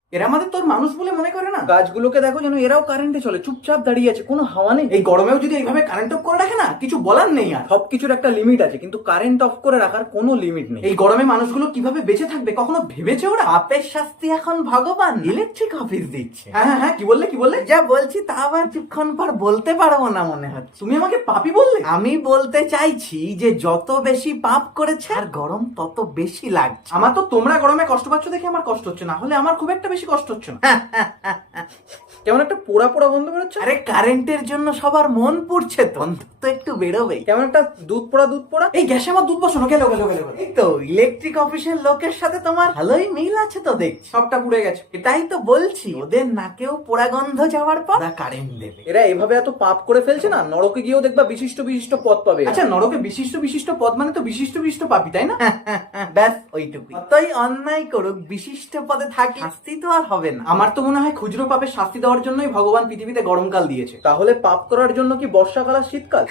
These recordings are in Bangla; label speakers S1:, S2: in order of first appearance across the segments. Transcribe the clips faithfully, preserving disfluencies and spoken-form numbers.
S1: এরা আমাদের তোর মানুষ বলে মনে করে না।
S2: গাছগুলোকে দেখো যেন এরাও কারেন্টে চলে, চুপচাপ দাঁড়িয়ে আছে, কোনো হাওয়া নেই।
S1: এই গরমেও যদি এইভাবে কারেন্ট অফ করে রাখে না, কিছু বলার নেই আর।
S2: সবকিছুর একটা লিমিট আছে, কিন্তু কারেন্ট অফ করে রাখার কোনো লিমিট নেই।
S1: এই গরমে মানুষগুলো কিভাবে বেঁচে থাকবে কখনো ভেবেছে ওরা?
S3: পাপের শাস্তি এখন ভগবান ইলেকট্রিক অফিস দিচ্ছে।
S1: হ্যাঁ হ্যাঁ হ্যাঁ, কি বললে কি বললে?
S3: যা বলছি তা আবার কিছুক্ষণ পর বলতে পারবো না মনে হচ্ছে।
S1: তুমি আমাকে পাপী বললে?
S3: আমি বলতে চাইছি যে যত বেশি পাপ করেছে আর গরম তত বেশি লাগছে।
S1: আমার তো তোমরা গরমে কষ্ট পাচ্ছ দেখে আমার কষ্ট হচ্ছে, না হলে আমার খুব একটা বেশি কষ্ট হচ্ছে না।
S2: কেমন একটা পোড়া পোড়া গন্ধ বেরোচ্ছে।
S3: আরে কারেন্টের জন্য সবার মন পুড়ছে তো, অন্তত একটু বেরোবেই।
S2: কেমন একটা দুধ পোড়া দুধ পোড়া।
S1: এই গ্যাসে আমার দুধ বসানো গেল গেল গেল গেল।
S3: এই তো ইলেকট্রিক অফিসের লোকের সাথে তোমার ভালোই মিল আছে তো দেখছি।
S1: সবটা পুড়ে গেছে।
S3: এটাই তো বলছি, ওদের নাকেও পোড়া গন্ধ যাওয়ার পর ওরা কারেন্ট দেবে।
S2: এরা এভাবে এত পাপ করে ফেলছে না, নরকে গিয়েও দেখবা বিশিষ্ট বিশিষ্ট পদ পাবে।
S1: আচ্ছা, নরকে বিশিষ্ট বিশিষ্ট পদ মানে তো বিশিষ্ট বিশিষ্ট পাপী, তাই না?
S3: ব্যাস ওইটুকুই। যতই অন্যায় করুক বিশিষ্ট পদে থাকি, শাস্তি তো আর হবে না।
S1: আমার তো মনে হয় খুচরো পাপের শাস্তি দেওয়ার জন্যই ভগবান পৃথিবীতে গরমকাল দিয়েছে।
S2: তাহলে পাপ করার জন্য কি বর্ষাকাল আর শীতকাল?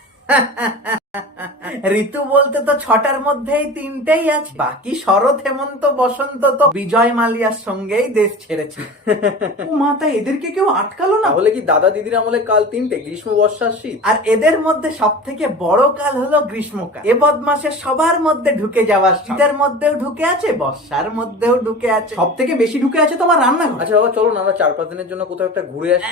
S3: ঋতু বলতে তো ছটার মধ্যেই তিনটেই আছে, বাকি শরৎ হেমন্ত বসন্ত তো বিজয় মালিয়ার সঙ্গেই দেশ ছেড়েছে।
S1: ও মা, তাই এদেরকে কেউ আটকালো না?
S2: তাহলে কি দাদা দিদির আমলে কাল তিনটে, গ্রীষ্ম বর্ষা শীত?
S3: আর এদের মধ্যে সব থেকে বড় কাল হলো গ্রীষ্মকাল। এ বদমাসে সবার মধ্যে ঢুকে যাওয়া, শীতের মধ্যেও ঢুকে আছে, বর্ষার মধ্যেও ঢুকে আছে।
S1: সব থেকে বেশি ঢুকে আছে তোমার রান্নাঘর।
S2: আচ্ছা বাবা, চলো না আমরা চার পাঁচ দিনের জন্য কোথাও একটা ঘুরে আসি।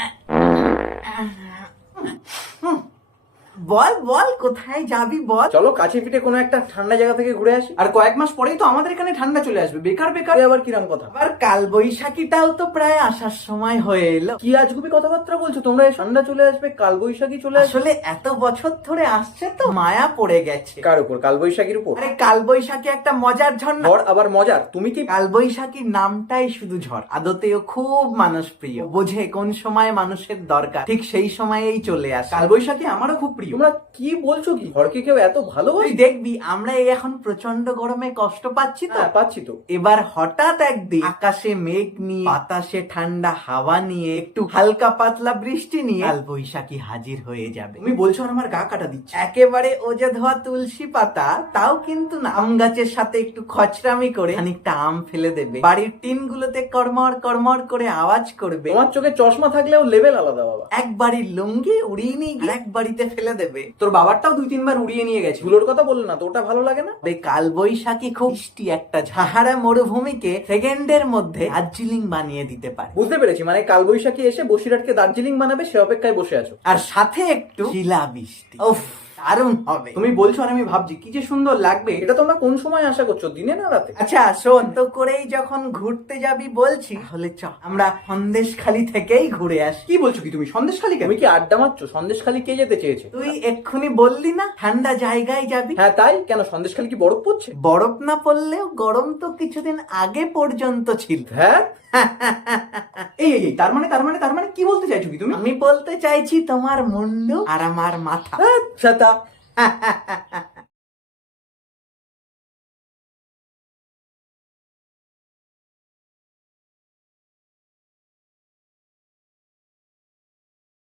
S3: বল বল কোথায় যাবি বল।
S2: চলো কাছে পিঠে কোনো একটা ঠান্ডা জায়গা থেকে ঘুরে আসি।
S1: আর কয়েক মাস পরেই তো আমাদের এখানে ঠান্ডা চলে আসবে, বেকার বেকার।
S2: আরে আবার কিরাম কথা?
S3: আবার কাল বৈশাখীটাও তো প্রায় আসার সময় হয়ে এলো।
S2: কি আজগুবি কথাবার্তা বলছো তোমরা? এই ঠান্ডা চলে আসবে, কাল বৈশাখী চলে আসবে।
S3: আসলে এত বছর ধরে আসছে তো মায়া পড়ে গেছে।
S2: কার উপর? কাল বৈশাখীর উপর?
S3: আরে কাল বৈশাখী একটা মজার ঝড় না।
S2: ঝড় আবার মজার? তুমি কি
S3: কাল বৈশাখীর নামটাই শুধু ঝড়, আদতেও খুব মানুষ প্রিয়, বোঝে কোন সময় মানুষের দরকার, ঠিক সেই সময়েই চলে আসে।
S1: কাল বৈশাখী আমারও খুব প্রিয়।
S2: তোমরা কি বলছো? কি ঝড়কে কেউ এত
S3: তুই
S2: ভালোবাসে?
S3: দেখবি আমরা এই এখন প্রচন্ড গরমে কষ্ট পাচ্ছি তো,
S2: হ্যাঁ, পাচ্ছি তো।
S3: এবার হঠাৎ একদিন আকাশে মেঘ নিয়ে, বাতাসে ঠান্ডা হাওয়া নিয়ে, একটু হালকা পাতলা বৃষ্টি নিয়ে কাল বৈশাখী হাজির হয়ে যাবে।
S1: তুমি বলছো আর আমার গা কাটা দিচ্ছে।
S3: একেবারে ওজে ধোয়া তুলসী পাতা, তাও কিন্তু না, আম গাছের সাথে একটু খচরামি করে খানিকটা আম ফেলে দেবে, বাড়ির টিন গুলোতে কড়মড় কড়মড় করে আওয়াজ করবে।
S2: তোমার চোখে চশমা থাকলেও লেভেল আলাদা বাবা।
S3: এক বাড়ির লুঙ্গি উড়িয়ে নিয়ে গিয়ে এক বাড়িতে ফেলে দেবে।
S1: তোর বাবারটাও দুই তিনবার উড়িয়ে নিয়ে গেছে।
S2: ধুলোর কথা বললে না তো, ওটা ভালো লাগে না?
S3: তবে কাল বৈশাখী খুব মিষ্টি একটা ঝাহারা মরুভূমিকে সেকেন্ডের মধ্যে দার্জিলিং বানিয়ে দিতে পারে।
S2: বুঝতে পেরেছি, মানে কাল বৈশাখী এসে বসিরহাটকে দার্জিলিং বানাবে, সে অপেক্ষায় বসে আছো।
S3: আর সাথে একটু শিলা বৃষ্টি, উফ দারুণ হবে।
S1: তুমি বলছো আর আমি ভাবছি কি যে সুন্দর লাগবে।
S2: এটা তোমরা কোন সময় আশা করছো, দিনে না রাতে?
S3: আচ্ছা শোন, তো করেই যখন ঘুরতে যাবি বলছি, তাহলে চ আমরা সন্দেশখালি থেকেই ঘুরে আসি।
S1: কি বলছো কি তুমি? সন্দেশখালী কেন?
S2: তুমি কি আড্ডা মারছো? সন্দেশখালী কে যেতে চেয়েছে?
S3: তুই এক্ষুনি বললি না ঠান্ডা জায়গায় যাবি।
S2: হ্যাঁ তাই, কেন সন্দেশখালী কি বরফ পড়ছে?
S3: বরফ না পড়লেও গরম তো কিছুদিন আগে পর্যন্ত ছিল।
S2: হ্যাঁ
S1: এই এই এই, তার মানে তার মানে তার মানে কি বলতে চাইছো কি তুমি?
S3: আমি বলতে চাইছি তোমার মুন্ডু আর আমার মাথা।
S2: সেটা